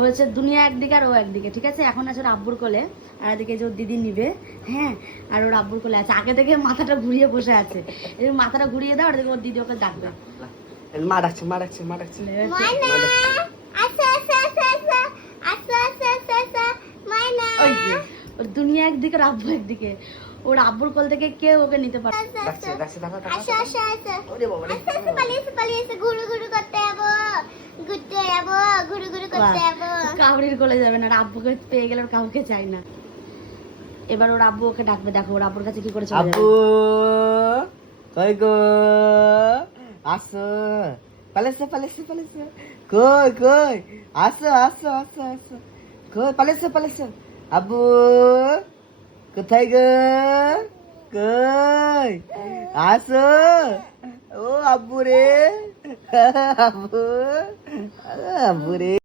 হয়েছে দুনিয়া একদিকে আর ও একদিকে, ঠিক আছে? এখন আছে ওর আব্বুর কোলে, আর এদিকে যে ওর দিদি নিবে, হ্যাঁ, আর ওর আব্বুর কোলে আছে। আগে থেকে মাথাটা ঘুরিয়ে বসে আছে, এই মাথাটা ঘুরিয়ে দাও, আর এদিকে ওর দিদি ওকে ডাকবে। মা ডাকছে, মা ডাকছে, মা ডাকছে। ওই যে ওর দুনিয়া একদিকে আর আব্বু একদিকে, ওর আব্বুর কোল থেকে কেউ ওকে নিতে পারে। ডাকছে, ডাকছে, দেখো, দেখো। আসো আসো আসো ওরে বাবা রে। পালিয়েছে পালিয়েছে ঘুরু ঘুরু করতে যাবো ঘুরতে যাবো ঘুরু ঘুরু করতে যাবো কাউরির কোলে যাবে না, আর আব্বুকে পেয়ে গেলে ওর কাউকে চাই না। এবার ওর আব্বু ওকে ডাকবে, দেখো ওর আব্বুর কাছে কি করে চলে যাবে। আব্বু কই গো, আসো। পালেছে, পালেছে, পালেছে। কই কই, আসো আসো আসো আসো। কই পালেছে, পালেছে। আব্বু কোথায় গো, কই আসো। ও আব্বু রে, আব্বু, আব্বু রে।